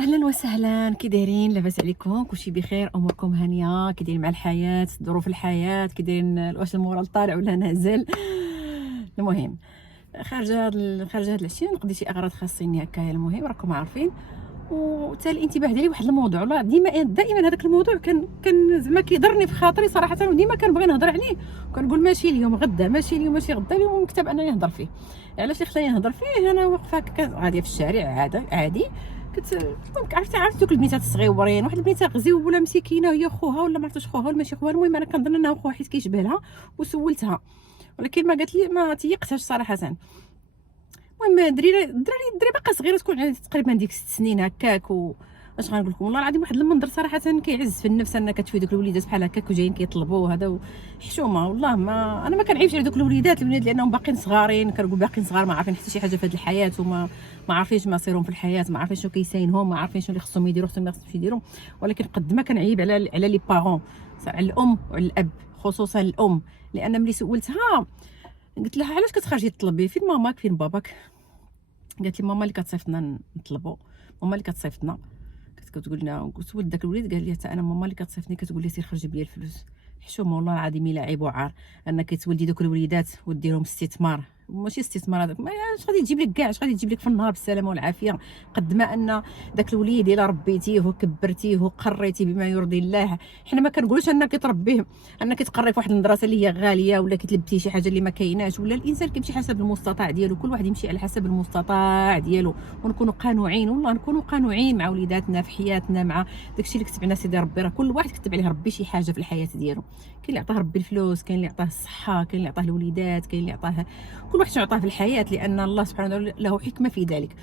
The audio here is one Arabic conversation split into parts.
اهلا وسهلا، كي دايرين؟ لاباس عليكم؟ كلشي بخير؟ اموركم هانيه؟ كي دايرين مع الحياه؟ ظروف الحياه كي دايرين؟ واش المورال طالع ولا نازل؟ المهم، خارجه هاد العشيه نقضي شي اغراض خاصيني هكايا. المهم راكم عارفين، وتا الانتباه ديالي واحد الموضوع، والله دائما هذاك الموضوع كان زعما كيضرني في خاطري صراحه، وديما كنبغي نهضر عليه، وكنقول ماشي اليوم غدا، ماشي اليوم ماشي غدا، اليوم مكتب انني نهضر فيه. علاش اللي خلاني نهضر فيه؟ انا واقفه هكا غاديه في الشارع عادي عرفتي دوك البنيتات الصغيورين، واحد البنيته غزيوله مسكينه، هي خوها ولا ما عرفتش خوها ولا ماشي خوها. المهم انا كنظن انها خوها حيت كيشبه لها، وسولتها ولكن ما قالت لي، ما تيقتهاش صراحه. المهم الدري باقا صغيره، تكون عندها تقريبا ديك 6 سنين هكاك. اش غنقول لكم، والله العظيم واحد المنظر صراحه كيعز في النفس، انك كتشوفي دوك الوليدات بحال هكاك وجايين كيطلبوا هذا حشومه. والله ما انا ما كنعيبش على دوك الوليدات لانهم باقيين صغارين، كنقول باقيين صغار، ما عارفين حتى شي حاجه في هذه الحياه، ما عارفينش مصيرهم في الحياه، ما عارفين شنو كيساينهم، ما عارفين شنو اللي خصهم يديروا، خصهم ما خصهمش يديروا. ولكن قد ما كنعيب على لي بارون، على الام وعلى الاب، خصوصا الام. لان ملي سولتها قلت لها علاش كتخرجي تطلبي؟ فين ماماك فين باباك؟ قالت لي ماما اللي كتصيفطنا نطلبوا، ماما اللي كتصيفطنا. كتقول لنا، سولت داك الوليد قال لي حتى انا ماما اللي كتصيفطني، كتقول لي سير خرج جيب لي الفلوس. حشومه والله العظيم الا عيب وعار انك تولدي دوك الوليدات وديرهم استثمار. ماشي استثمار هذاك، اش غادي تجيب لك كاع؟ اش غادي تجيب لك في النهار بالسلامه والعافيه؟ قد ما ان داك الوليد الا ربيتيه وكبرتيه وقريتيه بما يرضي الله، حنا ما كنقولوش انك تربيه، انك تقري في واحد المدرسه اللي هي غاليه، ولا كتلبتي شي حاجه اللي ما كايناش، ولا الانسان كيمشي حسب المستطاع ديالو، كل واحد يمشي على حسب المستطاع ديالو، ونكونوا قانوعين. والله نكونوا قانوعين مع وليداتنا في حياتنا، مع داكشي اللي كتب لنا سيدي ربي. راه كل واحد كتب عليه ربي شي حاجه في الحياه ديالو، كاين اللي عطاه ربي الفلوس، كاين اللي عطاه الصحه، كاين اللي عطاه الوليدات، كاين اللي عطاه، كل واحد شنو عطاه في الحياه، لان الله سبحانه وتعالى له حكمه في ذلك.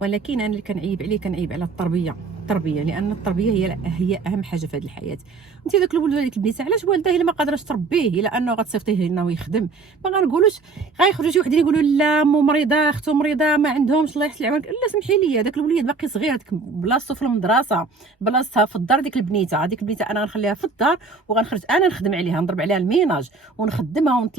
ولكن انا اللي كنعيب على التربيه، لان التربيه هي اهم حاجه في هذه الحياه. انت داك الولد هذيك البنيته، علاش والداه الا ما قادراش تربيه، الا انه غتصيفطيه لنا ويخدم؟ ما غنقولوش غيخرجوا شي وحدين يقولوا لا مو مريضه، اختو مريضه، ما عندهمش الله يحسن العوان. لا سمحي لي، داك الوليد باقي صغير، ديك بلاصتو في المدرسه، بلاصتها في الدار. ديك البنيته انا غنخليها في الدار، وغنخرج انا نخدم عليها، نضرب عليها الميناج ونخدمها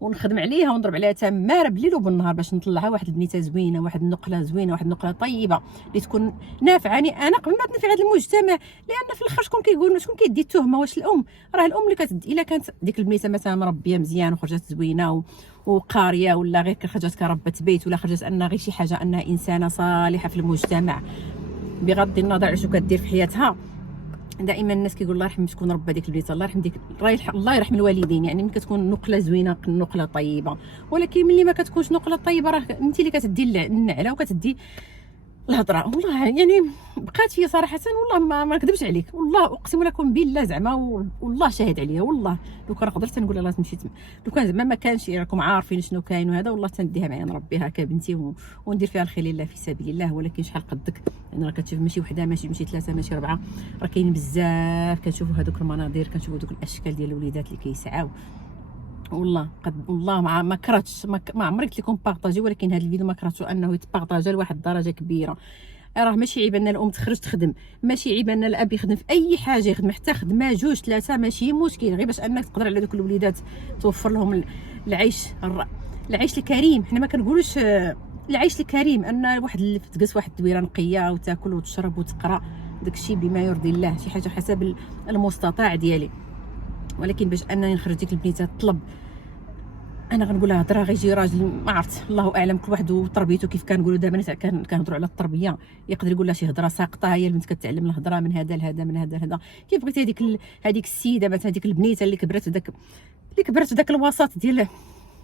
ونخدم عليها، ونضرب عليها تماره بالليل وبالنهار باش نطلعها واحد البنيته زوينه، واحد النقله زوينه، واحد النقله طيبه اللي تكون نافعاني انا قبل ما تنفع هذا المجتمع. لان في الاخر شكون كيدي التهمه؟ واش الام؟ راه الام اللي الا كانت ديك البنيته مثلا مربيه مزيان وخرجت زوينه وقاريه، ولا غير خرجت كربة بيت، ولا خرجت انها غير شي حاجه، انها انسانه صالحه في المجتمع بغض النظر على شنو كدير في حياتها. دائما الناس كيقول الله يرحم شكون ربى ديك البنيته، الله يرحم الله يرحم الوالدين. يعني ملي كتكون نقله زوينه، نقله طيبه. ولكن ملي ما كتكونش نقله طيبه، راه انت اللي كتدي النعله وكتدي الهضره. والله يعني بقات فيا صراحه، والله ما نكذبش عليك، والله اقسم لكم بالله زعما، والله شاهد عليا. والله لو كان قدرت نقول لها تمشي، لو كان زعما ما كانش، راكم عارفين شنو كاين وهذا، والله تنديها معايا نربيها كبنتي وندير فيها الخير لله في سبيل الله. ولكن شحال قدك، يعني راه كتشوف ماشي وحده، ماشي 3، ماشي 4، راه كاين بزاف. كنشوفوا هذوك المناظر، كنشوفوا دوك الاشكال ديال الوليدات اللي كيسعاو. والله والله ما كرهتش، ما عمري قلت لكم بارطاجي، ولكن هذا الفيديو ما كرهتش انه يتبارطاجا لواحد الدرجه كبيره. راه ماشي عيب ان الام تخرج تخدم، ماشي عيب ان الاب يخدم في اي حاجه، يخدم حتى خدمه 2 3 ماشي مشكل، غير باش انك تقدر على دوك الوليدات توفر لهم العيش الكريم. حنا ما كنقولوش العيش الكريم ان واحد اللي تجلس واحد الدويره نقيه وتاكل وتشرب وتقرا، داكشي بما يرضي الله، شي حاجه حسب المستطاع ديالي. ولكن باش انني نخرج ديك البنيته تطلب، انا غنقول لها هضره غيجي راجل، ما عرفت، الله اعلم كل واحد وتربيته كيف كنقولوا. دابا ناس كنهضروا على التربيه، يقدر يقول لها شي هضره ساقطه، هي البنت كتعلم الهضره من هذا لهذا، من هذا لهذا. كيف بغيتي هذيك السيده مثلا، هذيك البنيته اللي كبرت في داك الوسط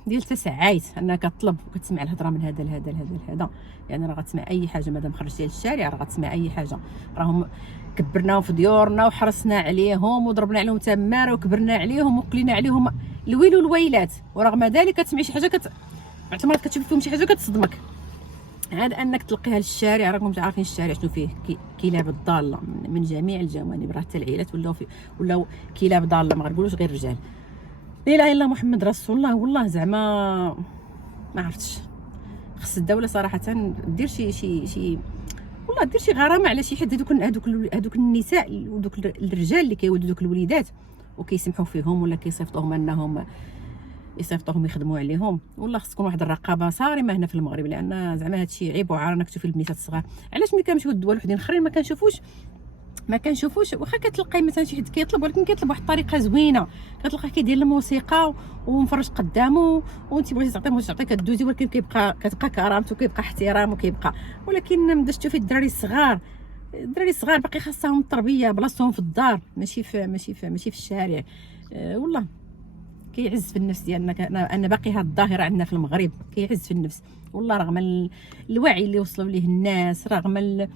ديال تسعايت، انها كطلب وكتسمع الهضره من هذا لهذا لهذا لهذا. يعني راه غتسمع اي حاجه مادام خرجتي للشارع، راه غتسمع اي حاجه. راهم كبرناهم في ديورنا وحرصنا عليهم وضربنا عليهم تماره وكبرنا عليهم وقلينا عليهم الويل والويلات، ورغم ذلك كتسمعي شي حاجه بعض المرات كتشوفي فيهم شي حاجه كتصدمك. عاد انك تلقيها للشارع، راكم عارفين الشارع شنو فيه، كلاب الضاله من جميع الجوانب، راه حتى العائلات ولاو كلاب ضاله، ما غنقولوش غير الرجال. لا اله الا الله محمد رسول الله. والله زعما ما عرفتش، خص الدوله صراحه دير شي والله دير شي غرامه على شي حد. هذوك النساء ودوك الرجال اللي كيولدوا دوك الوليدات وكيسمحوا فيهم، ولا كيصيفطوهم انهم يصيفطوهم يخدموا عليهم. والله خص تكون واحد الرقابه صارمه هنا في المغرب، لان زعما هادشي عيب وعار انك تشوفي البنيتات الصغار. علاش ملي كنمشيو لدول وحدين اخرين ما كنشوفوش واخا كتلقاي مثلا شي حد كيطلب، ولكن كيطلب واحد الطريقه زوينه، كتلقاه كيدير الموسيقى ومفرج قدامه وانت بغيتي تعطيه واش تعطيه كدوزي، ولكن كتبقى كرامته، كيبقى احترامه، كيبقى. ولكن ما بداش تشوفي الدراري الصغار باقي خاصهم التربيه، بلاصتهم في الدار ماشي في الشارع. والله كيعز في النفس ديالنا ان باقي هاد الظاهره عندنا في المغرب، كيعز في النفس والله، رغم الوعي اللي وصلوا ليه الناس، رغم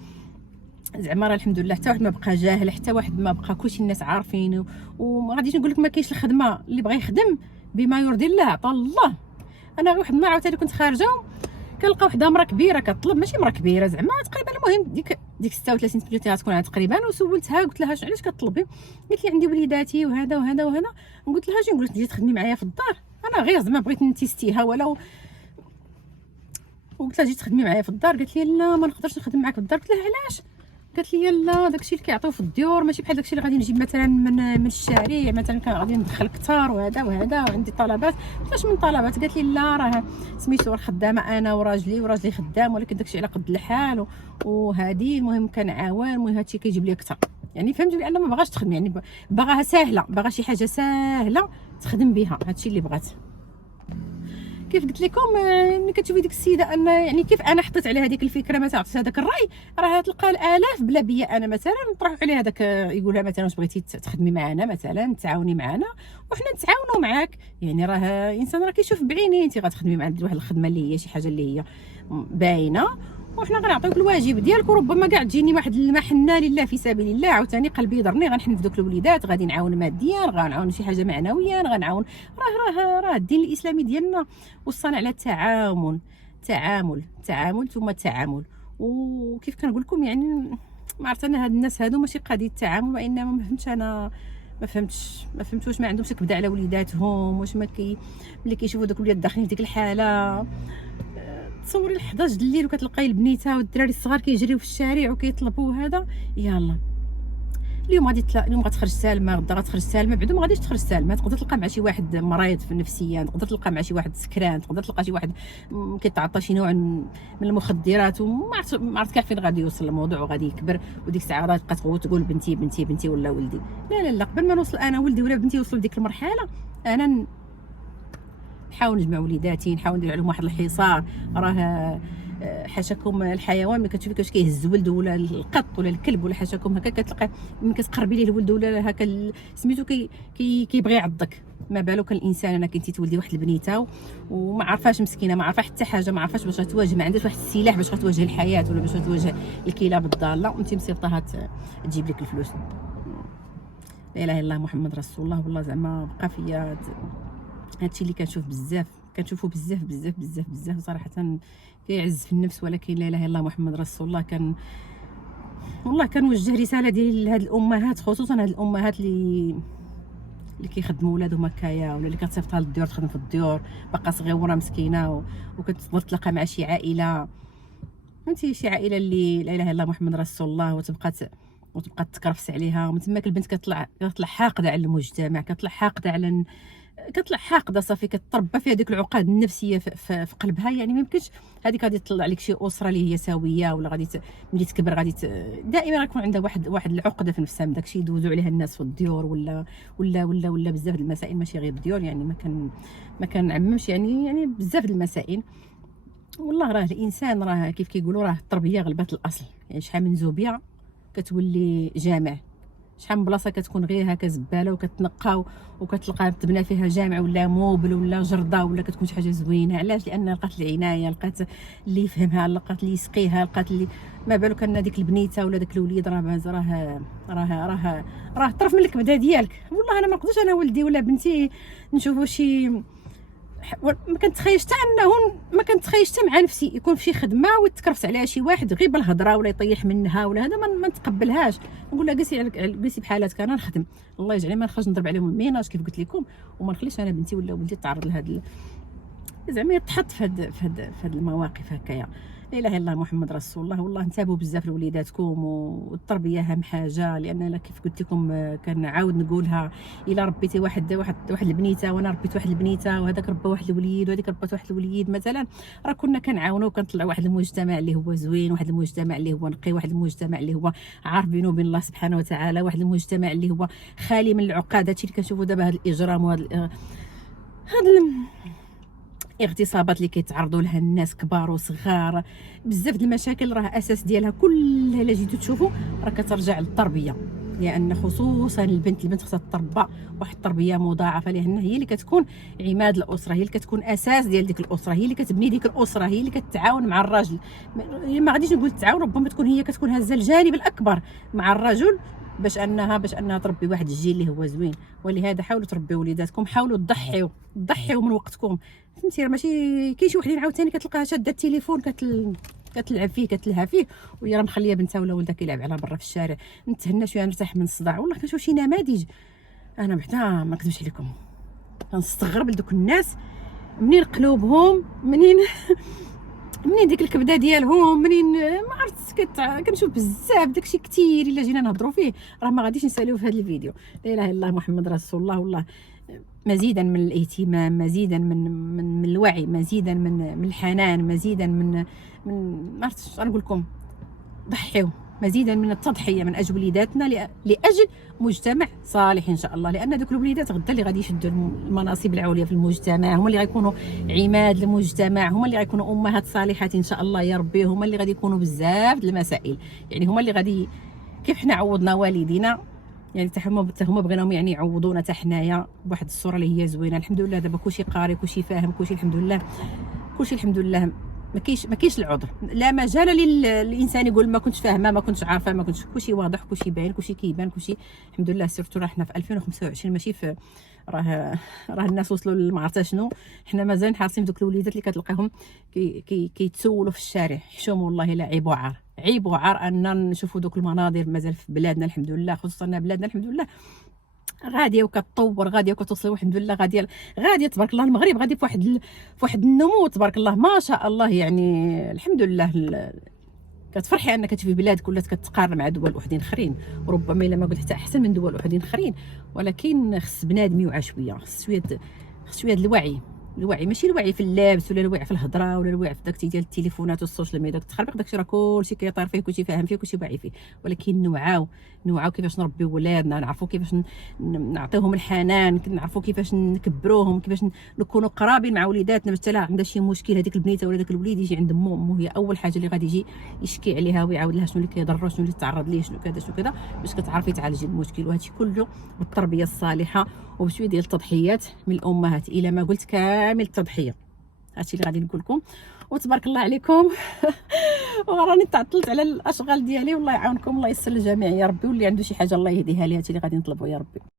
زعما راه الحمد لله حتى واحد ما بقى جاهل، حتى واحد ما بقى، كلشي الناس عارفين. وما غاديش نقول لك ما كاينش الخدمه، اللي بغى يخدم بما يرضي الله عطا الله. انا واحد النهار عاوتاني كنت خارجه، كنلقى وحده مرا كبيره كطلب، ماشي مرا كبيره زعما تقريبا، المهم ديك 36 سنه تكون عاد تقريبا. وسولتها قلت لها علاش كطلبي؟ قالت لي عندي وليداتي وهذا وهذا وهذا. قلت لها اجي نقول لك تجي تخدمي معايا في الدار، انا غير زعما بغيت نتيستيها ولو. وقلت لها جي تخدمي معايا في الدار، قالت لي لا ما نقدرش نخدم معاك في الدار. قلت لها علاش؟ قالت لي لا داكشي اللي كيعطيو في الديور ماشي بحال داكشي اللي غادي نجيب مثلا من الشارع، مثلا كان غادي ندخل كثار وهذا وهذا وعندي طلبات. قلت من طلبات؟ قالت لي لا راه سميتو خدامه انا وراجلي خدام، ولكن داكشي على قد الحال وهذه المهم كنعاون، المهم هادشي كيجيب لي اكثر. يعني فهمتوا لان ما بغاش تخدم، يعني باغاها ساهله، باغا شي حاجه ساهله تخدم بها، هادشي اللي بغات. كيف قلت لكم ملي كتشوفي ديك السيده ان يعني كيف انا حطيت على هذيك الفكره، مثلا عطيت هذاك الراي، راه تلقى الالاف بلا بيا انا مثلا نطرح عليه هذاك، يقولها مثلا واش بغيتي تخدمي معنا مثلا تعاوني معنا وحنا نتعاونوا معاك. يعني راه الانسان راه كيشوف بعينيه، انت غتخدمي مع واحد الخدمه اللي هي شي حاجه اللي هي باينه، وحنا غنعطيوك الواجب ديالك. وربما كاع تجيني واحد المحنه لله في سبيل الله، عاوتاني قلبي يضرني، غنحن في دوك الوليدات، غادي نعاون ماديا، غنعاون شي حاجه معنويا، غنعاون. راه الدين الاسلامي ديالنا وصانا على التعامل ثم التعامل. وكيف كنقول لكم يعني ما عرفت انا هاد الناس هادو ماشي قضيه التعامل، وانما ما فهمتش واش ما عندهمش كبده على وليداتهم، واش ملي كيشوفوا دوك الوليدات داخلين في ديك الحاله. تصوري 11 د الليل وكتلقاي البنيته والدراري الصغار كيجريو في الشارع وكيطلبوا هذا. يلا اليوم غتخرج سالمه، غدا غتخرج سالمه، بعدا ما غاديش تخرج سالمه. تقدر تلقى مع شي واحد مريض في النفسيه، تقدر تلقى مع شي واحد سكران، تقدر تلقى شي واحد كيتعاطى شي نوع من المخدرات، وما عرفت كاع فين غادي يوصل الموضوع وغادي يكبر. وديك الساعه غادي تبقى تقول بنتي ولا ولدي. لا قبل ما نوصل انا ولدي ولا بنتي يوصلوا لديك المرحله، انا نحاول نجمع وليداتي، نحاول ندير عليهم واحد الحصار. راه حاشاكم الحيوان ملي كتشوفي كيفاش كيهز ولده، ولا القط ولا الكلب ولا حاشاكم هكا، كتلقى ملي كتقربي ليه الولد ولا هكا سميتو كيبغي يعضك. ما بالك الانسان، انا كنتي تولدي واحد البنيته وما عرفاش مسكينه، ما عرفا حتى حاجه، ما عرفاش باش غتواجه، ما عندهاش واحد السلاح باش غتواجه الحياه ولا باش غتواجه الكلاب الضاله، وانت مصيفطاها تجيب لك الفلوس. لا اله الا الله محمد رسول الله. والله زعما بقى فيا هادشي اللي كنشوفو بزاف صراحه، كيعز في النفس. ولكن لا اله الا الله محمد رسول الله. والله كنوجه رساله ديال هاد الامهات، خصوصا هاد الامهات اللي كيخدموا ولادهم هكايا، ولا اللي كتصيفطها للديور تخدم في الديور باقا صغيره مسكينه، وكتقدر تلقى مع شي عائله، فهمتي، شي عائله اللي لا اله الا الله محمد رسول الله، وتبقى تكرفس عليها. ومن تماك البنت كتطلع حاقده على المجتمع، كتطلع حاقده صافي، كتربى فيها ديك العقد النفسيه في قلبها. يعني ما يمكنش هذيك غادي تطلع لك شي اسره اللي هي سويه، ولا غادي ملي تكبر غادي دائما يكون عندها واحد العقده في نفسها من داكشي يدوزوا عليها الناس في الديور، ولا بزاف د المسائل، ماشي غير الديور. يعني ما كنعممش، يعني بزاف د المسائل. والله راه الانسان راه كيف كيقولوا راه التربيه غلبت الاصل. يعني شحال من زوبيه كتولي جامع، شحال من بلاصه كتكون غير هكا زباله وكتنقى وكتلقى تبنى فيها جامع ولا موبل ولا جرده، ولا كتكون شي حاجه زوينه. علاش؟ لان لقات العنايه، لقات اللي يفهمها، لقات اللي يسقيها، لقات اللي ما بالك ان ديك البنيته ولا داك الوليد راه طرف من الكبده ديالك. والله انا ما نقدرش انا ولدي ولا بنتي نشوفوا شي، ما كنتخيلش حتى مع نفسي يكون في شي خدمه ويتكرفس عليها شي واحد غير بالهضره، ولا يطيح منها ولا هذا، ما نتقبلهاش. نقول لها جلسي بحالاتك، انا نخدم، الله يجعلني ما نخرج نضرب عليهم الميناج كيف قلت لكم، وما نخليش انا بنتي ولا ولدي تعرض لهاد زعما تحط في هاد المواقف هكايا. لا اله الا الله محمد رسول الله. والله انتبهوا بزاف لوليداتكم، والتربيه اهم حاجه. لان انا كيف قلت لكم كنعاود نقولها، الا ربيتي واحد البنيته، وانا ربيت واحد البنيته، وهذاك ربى واحد الوليد، وهذيك ربات واحد الوليد مثلا، راه كنا كنعاونوا وكنطلعوا واحد المجتمع اللي هو زوين، واحد المجتمع اللي هو نقي، واحد المجتمع اللي هو عارف بينه وبين الله سبحانه وتعالى، واحد المجتمع اللي هو خالي من العقاد. هادشي اللي كنشوفوا دابا، هذا الاجرام وهذا اغتصابات اللي كيتعرضوا لها الناس كبار وصغار، بزاف د المشاكل راه اساس ديالها كلها الا جيتو تشوفوا راه كترجع للتربيه. لان خصوصا البنت خصها تربى واحد التربيه مضاعفه، لان هي اللي كتكون عماد الاسره، هي اللي كتكون اساس ديال ديك الاسره، هي اللي كتبني ديك الاسره، هي اللي كتعاون مع الراجل. ما غاديش نقول تعاون، ربما تكون هي كتكون هازه الجانب الاكبر مع الرجل باش انها تربي واحد الجيل اللي هو زوين. ولهذا حاولوا تربيو وليداتكم، حاولوا تضحيو من وقتكم، فهمتي؟ راه ماشي كاين شي وحدين عاوتاني كتلقاها شاده التليفون كتلعب فيه كتلهى فيه، وهي راه مخليه بنتها ولا ولدها كيلعب على برا في الشارع. نتهنى شويه نرتاح من الصداع. والله كنشوف شي نماذج انا بعدا ما نكذبش عليكم كنستغرب لدوك الناس، منين قلوبهم، منين ديك الكبده ديالهم، منين ما عرفت كنشوف بزاف داكشي كثير. الا جينا نهضروا فيه راه ما غاديش نساليو في هذا الفيديو. لا اله الا الله محمد رسول الله. والله مزيدا من الاهتمام، مزيدا من الوعي، مزيدا من الحنان، مزيدا من ما عرفتش نقول لكم، ضحيو، مزيدا من التضحيه من اجل وليداتنا، لاجل مجتمع صالح ان شاء الله. لان دوك الوليدات غدا اللي غادي يشدوا المناصب العليا في المجتمع، هما اللي غيكونوا عماد المجتمع، هما اللي غيكونوا امهات صالحات ان شاء الله يا ربي، هما اللي غادي يكونوا بزاف د المسائل. يعني هما اللي غادي، كيف حنا عوضنا والدينا، يعني حتى هما بغيناهم يعني يعوضونا حتى حنايا بواحد الصوره اللي هي زوينه. الحمد لله دابا كلشي قاري، كلشي فاهم، كلشي الحمد لله، كلشي الحمد لله. ما كاينش العذر، لا مجال للانسان يقول ما كنتش فاهمه، ما كنتش عارفه، ما كنتش. كلشي واضح، كلشي باين، كلشي كيبان، كلشي الحمد لله. سيرتو راه حنا في 2025 ماشي في راه الناس وصلوا لما عرفت شنو. حنا مازال حارسين دوك الوليدات اللي كتلقاهم كيتسولوا في الشارع. حشوم والله لا، عيب وعار، عيب وعار ان نشوفوا دوك المناظر مازال في بلادنا الحمد لله، خصوصا بلادنا الحمد لله غاديه وكتطور، غاديه وكتوصل الحمد لله، غاديه تبارك الله. المغرب غادي في واحد النمو تبارك الله ما شاء الله. يعني الحمد لله كتفرحي انك تشوفي بلاد كلها كتقارن مع دول وحدين اخرين، وربما الا ما قلت حتى احسن من دول وحدين اخرين. ولكن خص بنادم يوعى شويه، خص شويه الوعي، ماشي الوعي في اللبس ولا الوعي في الهضره ولا الوعي في داكشي ديال التليفونات والسوشيال ميديا. كتخربق داكشي، راه كلشي كيطير فيه، كلشي فاهم فيه، كلشي واعي فيه. ولكن نوعاو كيفاش نربيو ولادنا، نعرفوا كيفاش نعطيوهم الحنان، نعرفوا كيفاش نكبروهم، كيفاش نكونوا قرابين مع وليداتنا. باش حتى عندها شي مشكل هذيك البنيته ولا داك الوليد يجي عند امه هي اول حاجه اللي غادي يجي يشكي عليها ويعاود لها شنو اللي كيضرو، شنو اللي تعرض ليه، شنو كذا باش كتعرفي تعالجي المشكل. وهادشي كله بالتربيه الصالحه وبشويه ديال التضحيات من الامهات، الى ما قلت كامل التضحيه. هادشي اللي غادي نقول لكم، وتبارك الله عليكم. وراني تعطلت على الاشغال ديالي، والله يعاونكم، الله يسر الجميع يا ربي، واللي عنده شي حاجه الله يهديها ليه. هادشي اللي غادي نطلبوا يا ربي.